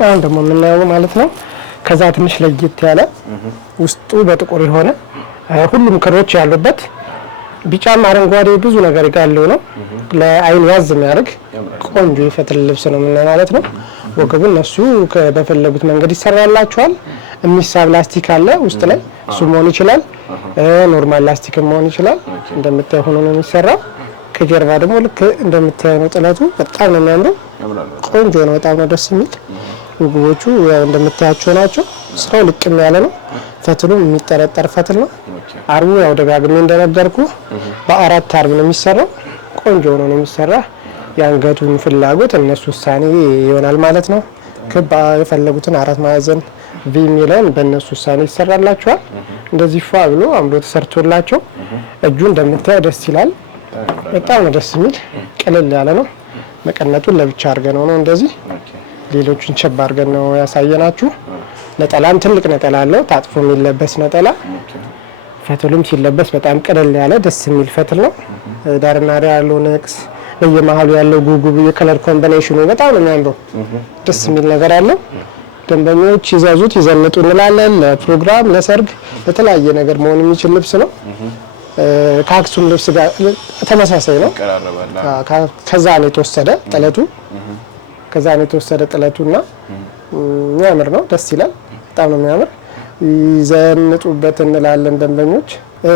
አሁን ደግሞ የምናየው ማለት ነው ከዛ ትንሽ ለየት ያለ ውስጡ በጥቁር የሆነ ሁሉም ክሮች ያሉበት ቢጫም አረንጓዴ ብዙ ነገር ያለው ነው። ለአይን ያዝ የሚያደርግ ቆንጆ የፈትል ልብስ ነው ማለት ነው። ወገቡን እነሱ በፈለጉት መንገድ ይሰራላችኋል። የሚሳብ ላስቲክ አለ ውስጥ ላይ እሱ መሆን ይችላል። ኖርማል ላስቲክ መሆን ይችላል። እንደምታዩ ሆኖ ነው የሚሰራው። ከጀርባ ደግሞ ልክ እንደምታዩ ነው ጥለቱ በጣም ነው የሚያምረው። ቆንጆ ነው፣ በጣም ነው ደስ የሚል። ወገቦቹ እንደምታያቸው ናቸው። ስራው ልቅም ያለ ነው። ፈትሉ የሚጠረጠር ፈትል ነው። አርቡ ያው ደጋግሜ እንደነገርኩ በአራት አርብ ነው የሚሰራው። ቆንጆ ነው የሚሰራ። የአንገቱን ፍላጎት እነሱ ውሳኔ ይሆናል ማለት ነው። ክብ የፈለጉትን አራት ማዕዘን ቪ የሚለውን በእነሱ ውሳኔ ይሰራላቸዋል። እንደዚህ ፏ ብሎ አምሮ ተሰርቶላቸው እጁ እንደምታየው ደስ ይላል። በጣም ነው ደስ የሚል። ቅልል ያለ ነው። መቀነቱን ለብቻ አድርገን ነው እንደዚህ ሌሎቹን ቸብ አድርገን ነው ያሳየናችሁ። ነጠላም ትልቅ ነጠላ አለው፣ ታጥፎ የሚለበስ ነጠላ። ፈትሉም ሲለበስ በጣም ቅልል ያለ ደስ የሚል ፈትል ነው። ዳርና ዳር ያለው ነቅስ በየመሃሉ ያለው ጉጉብ የከለር ኮምቢኔሽኑ በጣም ነው የሚያምረው። ደስ የሚል ነገር አለው። ደንበኞች ይዘዙት ይዘንጡ እንላለን። ለፕሮግራም፣ ለሰርግ፣ ለተለያየ ነገር መሆን የሚችል ልብስ ነው። ከአክሱም ልብስ ጋር ተመሳሳይ ነው። ከዛ ነው የተወሰደ ጥለቱ ከዛ ነው የተወሰደ ጥለቱና የሚያምር ነው። ደስ ይላል። በጣም ነው የሚያምር። ይዘንጡበት እንላለን ደንበኞች።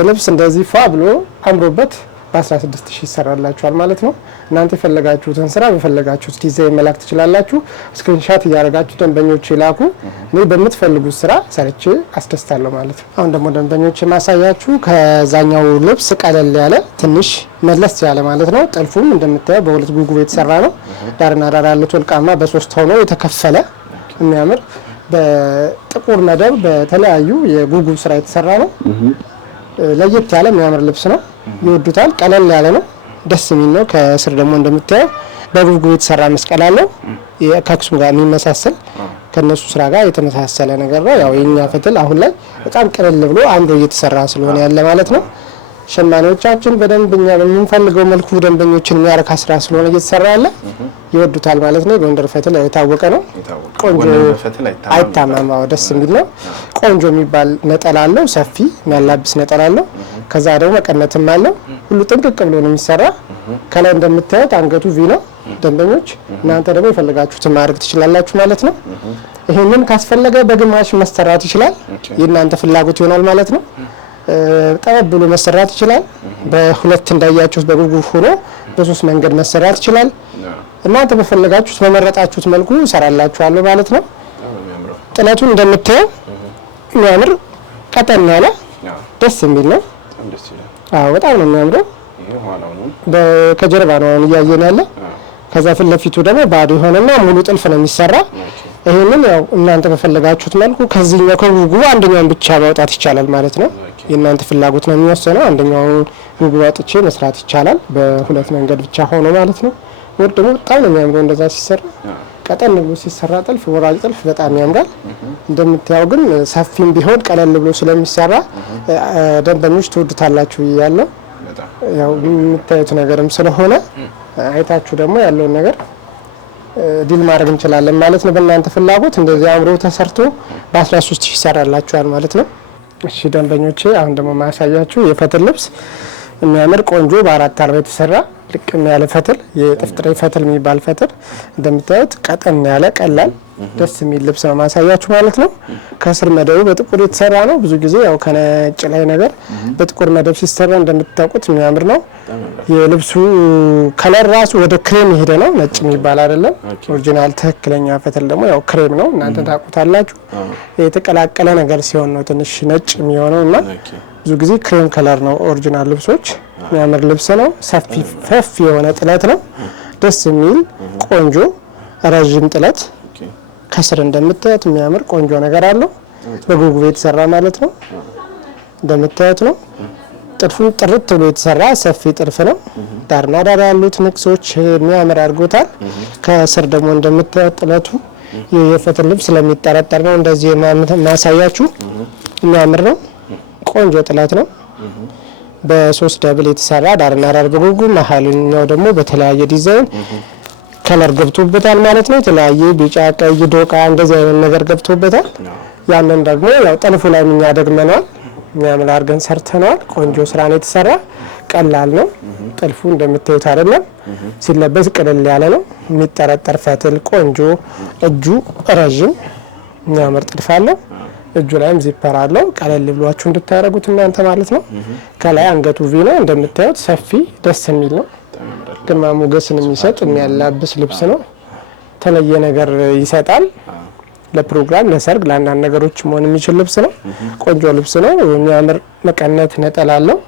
ልብስ እንደዚህ ፏ ብሎ አምሮበት በ16000 ይሰራላችኋል ማለት ነው። እናንተ የፈለጋችሁትን ስራ በፈለጋችሁት ዲዛይን መላክ ትችላላችሁ። ስክሪንሻት እያደረጋችሁ ደንበኞች ይላኩ። እኔ በምትፈልጉት ስራ ሰርቼ አስደስታለሁ ማለት ነው። አሁን ደግሞ ደንበኞች ማሳያችሁ ከዛኛው ልብስ ቀለል ያለ ትንሽ መለስ ያለ ማለት ነው። ጥልፉም እንደምታየው በሁለት ጉጉብ የተሰራ ነው። ዳርና ዳር ያሉት ወልቃማ በሶስት ሆኖ የተከፈለ የሚያምር በጥቁር መደብ በተለያዩ የጉጉብ ስራ የተሰራ ነው። ለየት ያለ የሚያምር ልብስ ነው። ይወዱታል። ቀለል ያለ ነው። ደስ የሚል ነው። ከስር ደግሞ እንደምታየው በጉጉብ የተሰራ መስቀል አለው። ከአክሱም ጋር የሚመሳሰል ከነሱ ስራ ጋር የተመሳሰለ ነገር ነው። ያው የኛ ፈትል አሁን ላይ በጣም ቀለል ብሎ አምሮ እየተሰራ ስለሆነ ያለ ማለት ነው። ሸማኔዎቻችን በደንብ እኛ በምንፈልገው መልኩ ደንበኞችን የሚያረካ ስራ ስለሆነ እየተሰራ ያለ ይወዱታል ማለት ነው። ጎንደር ፈትል የታወቀ ነው። ቆንጆ አይታማማው ደስ የሚል ነው። ቆንጆ የሚባል ነጠላ አለው። ሰፊ የሚያላብስ ነጠላ አለው። ከዛ ደግሞ መቀነትም አለው። ሁሉ ጥንቅቅ ብሎ ነው የሚሰራ። ከላይ እንደምታዩት አንገቱ ቪ ነው። ደንበኞች እናንተ ደግሞ የፈለጋችሁትን ማድረግ ትችላላችሁ ማለት ነው። ይሄንን ካስፈለገ በግማሽ መሰራት ይችላል። የእናንተ ፍላጎት ይሆናል ማለት ነው። ጠበብ ብሎ መሰራት ይችላል። በሁለት እንዳያችሁት በጉጉብ ሆኖ በሶስት መንገድ መሰራት ይችላል። እናንተ በፈለጋችሁት በመረጣችሁት መልኩ ሰራላችኋለሁ ማለት ነው። ጥለቱን እንደምታየው የሚያምር ቀጠን ያለ ደስ የሚል ነው። አዎ በጣም ነው የሚያምረው። ከጀርባ ነው እያየን ያለ። ከዛ ፊት ለፊቱ ደግሞ ባዶ የሆነና ሙሉ ጥልፍ ነው የሚሰራ። ይሄንን ያው እናንተ በፈለጋችሁት መልኩ ከዚህኛው ከጉጉብ አንደኛውን ብቻ ማውጣት ይቻላል ማለት ነው። የእናንተ ፍላጎት ነው የሚወሰነው። አንደኛውን ጉጉብ አውጥቼ መስራት ይቻላል በሁለት መንገድ ብቻ ሆኖ ማለት ነው። ወር ደግሞ በጣም ነው የሚያምረው እንደዛ ሲሰራ። ቀጠን ብሎ ሲሰራ ጥልፍ ወራጅ ጥልፍ በጣም ያምራል። እንደምታየው ግን ሰፊም ቢሆን ቀለል ብሎ ስለሚሰራ ደንበኞች ትወዱታላችሁ ያለው ያው የምታዩት ነገርም ስለሆነ አይታችሁ ደግሞ ያለውን ነገር ዲል ማድረግ እንችላለን ማለት ነው። በእናንተ ፍላጎት እንደዚህ አምሮ ተሰርቶ በ13000 ይሰራላችኋል ማለት ነው። እሺ ደንበኞቼ አሁን ደግሞ ማሳያችሁ የፈትል ልብስ የሚያምር ቆንጆ በአራት አርብ የተሰራ ልቅም ያለ ፈትል የጥፍጥሬ ፈትል የሚባል ፈትል እንደምታዩት ቀጠን ያለ ቀላል ደስ የሚል ልብስ ነው ማሳያችሁ ማለት ነው። ከስር መደቡ በጥቁር የተሰራ ነው። ብዙ ጊዜ ያው ከነጭ ላይ ነገር በጥቁር መደብ ሲሰራ እንደምታውቁት የሚያምር ነው። የልብሱ ከለር ራሱ ወደ ክሬም ሄደ ነው። ነጭ የሚባል አይደለም። ኦሪጂናል ትክክለኛ ፈትል ደግሞ ያው ክሬም ነው። እናንተ ታውቁታላችሁ። የተቀላቀለ ነገር ሲሆን ነው ትንሽ ነጭ የሚሆነው እና ብዙ ጊዜ ክሬም ከለር ነው ኦሪጂናል ልብሶች። የሚያምር ልብስ ነው። ሰፊ የሆነ ጥለት ነው። ደስ የሚል ቆንጆ ረዥም ጥለት ከስር እንደምታዩት የሚያምር ቆንጆ ነገር አለው። በጉጉብ የተሰራ ማለት ነው። እንደምታዩት ነው። ጥልፉ ጥርት ብሎ የተሰራ ሰፊ ጥልፍ ነው። ዳርና ዳር ያሉት ንቅሶች የሚያምር አድርጎታል። ከስር ደግሞ እንደምታዩት ጥለቱ የፈትል ልብስ ስለሚጠረጠር ነው እንደዚህ ማሳያችሁ። የሚያምር ነው። ቆንጆ ጥለት ነው። በሶስት ደብል የተሰራ ዳርና ዳር በጉጉብ መሀልኛው ደግሞ በተለያየ ዲዛይን ከለር ገብቶበታል ማለት ነው። የተለያየ ቢጫ፣ ቀይ፣ ዶቃ እንደዚህ አይነት ነገር ገብቶበታል። ያንን ደግሞ ያው ጥልፉ ላይ እኛ ደግመናል፣ የሚያምር አድርገን ሰርተናል። ቆንጆ ስራ ነው የተሰራ። ቀላል ነው ጥልፉ እንደምታዩት አይደለም። ሲለበስ ቅልል ያለ ነው። የሚጠረጠር ፈትል ቆንጆ፣ እጁ ረጅም የሚያምር ጥልፍ አለው። እጁ ላይም ዚፐር አለው። ቀለል ብሏችሁ እንድታረጉት እናንተ ማለት ነው። ከላይ አንገቱ ቪ ነው እንደምታዩት፣ ሰፊ ደስ የሚል ነው። ግርማ ሞገስን የሚሰጥ የሚያላብስ ልብስ ነው። ተለየ ነገር ይሰጣል። ለፕሮግራም፣ ለሰርግ፣ ለአንዳንድ ነገሮች መሆን የሚችል ልብስ ነው። ቆንጆ ልብስ ነው። የሚያምር መቀነት ነጠላ አለው።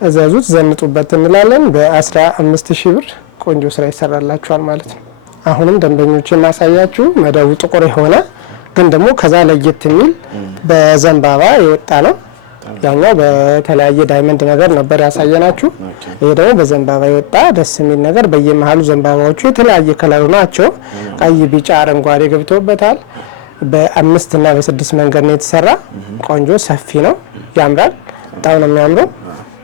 እዘዙት፣ ዘንጡበት እንላለን። በ15000 ብር ቆንጆ ስራ ይሰራላችኋል ማለት ነው። አሁንም ደንበኞች የማሳያችሁ መደቡ ጥቁር የሆነ ግን ደግሞ ከዛ ለየት የሚል በዘንባባ የወጣ ነው። ያኛው በተለያየ ዳይመንድ ነገር ነበር ያሳየናችሁ። ይሄ ደግሞ በዘንባባ የወጣ ደስ የሚል ነገር። በየመሃሉ ዘንባባዎቹ የተለያየ ከለር ናቸው። ቀይ፣ ቢጫ፣ አረንጓዴ ገብተውበታል። በ5 እና በ6 መንገድ ነው የተሰራ። ቆንጆ ሰፊ ነው፣ ያምራል። በጣም ነው የሚያምረው።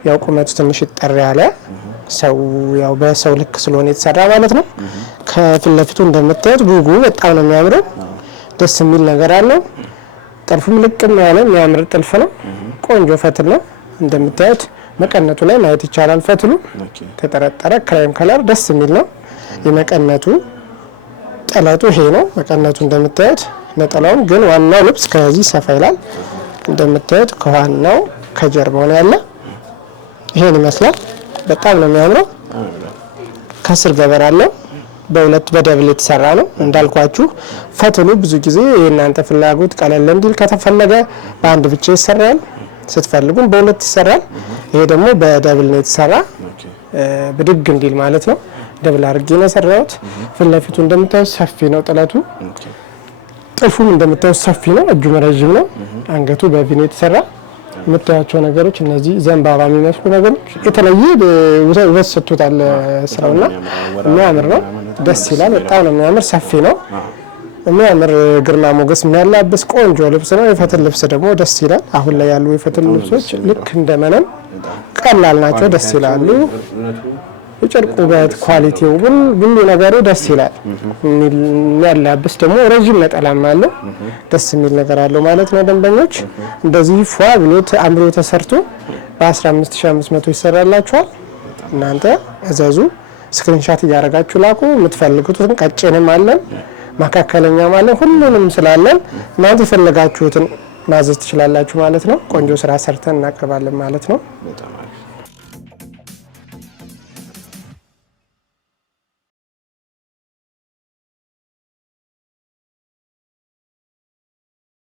ያው ቁመቱ ትንሽ ይጠር ያለ ሰው ያው በሰው ልክ ስለሆነ የተሰራ ማለት ነው። ከፊት ለፊቱ እንደምታዩት ጉጉ በጣም ነው የሚያምረው። ደስ የሚል ነገር አለው። ጥልፉም ልቅም ያለ የሚያምር ጥልፍ ነው። ቆንጆ ፈትል ነው እንደምታዩት። መቀነቱ ላይ ማየት ይቻላል። ፈትሉ ተጠረጠረ ክሬም ከለር ደስ የሚል ነው። የመቀነቱ ጥለቱ ይሄ ነው። መቀነቱ እንደምታዩት ነጠላውን ግን ዋናው ልብስ ከዚህ ሰፋ ይላል። እንደምታዩት ከዋናው ከጀርባው ነው ያለ። ይሄን ይመስላል። በጣም ነው የሚያምረው። ከስር ገበር አለው። በሁለት በደብል የተሰራ ነው እንዳልኳችሁ። ፈትሉ ብዙ ጊዜ የእናንተ ፍላጎት ቀለል እንዲል ከተፈለገ በአንድ ብቻ ይሰራል፣ ስትፈልጉም በሁለት ይሰራል። ይሄ ደግሞ በደብል ነው የተሰራ፣ ብድግ እንዲል ማለት ነው። ደብል አድርጌ ነው የሰራሁት። ፊት ለፊቱ እንደምታዩት ሰፊ ነው ጥለቱ። ጥልፉም እንደምታዩት ሰፊ ነው። እጁም ረጅም ነው። አንገቱ በቪ ነው የተሰራ። የምታያቸው ነገሮች እነዚህ ዘንባባ የሚመስሉ ነገሮች የተለየ ውበት ሰጥቶታል ስራውና የሚያምር ነው። ደስ ይላል። በጣም ነው የሚያምር። ሰፊ ነው። የሚያምር ግርማ ሞገስ የሚያላብስ ቆንጆ ልብስ ነው። የፈትል ልብስ ደግሞ ደስ ይላል። አሁን ላይ ያሉ የፈትል ልብሶች ልክ እንደመነን ቀላል ናቸው፣ ደስ ይላሉ። የጨርቁ ውበት፣ ኳሊቲው፣ ሁሉ ነገሩ ደስ ይላል። የሚያላብስ ደግሞ ረጅም ነጠላም አለው። ደስ የሚል ነገር አለው ማለት ነው። ደንበኞች እንደዚህ ፏ ብሎ አምሮ ተሰርቶ በ15500 ይሰራላችኋል። እናንተ እዘዙ፣ ስክሪንሻት እያደረጋችሁ ላኩ። የምትፈልጉትን ቀጭንም አለን፣ መካከለኛም አለን፣ ሁሉንም ስላለን እናንተ የፈለጋችሁትን ማዘዝ ትችላላችሁ ማለት ነው። ቆንጆ ስራ ሰርተን እናቀርባለን ማለት ነው።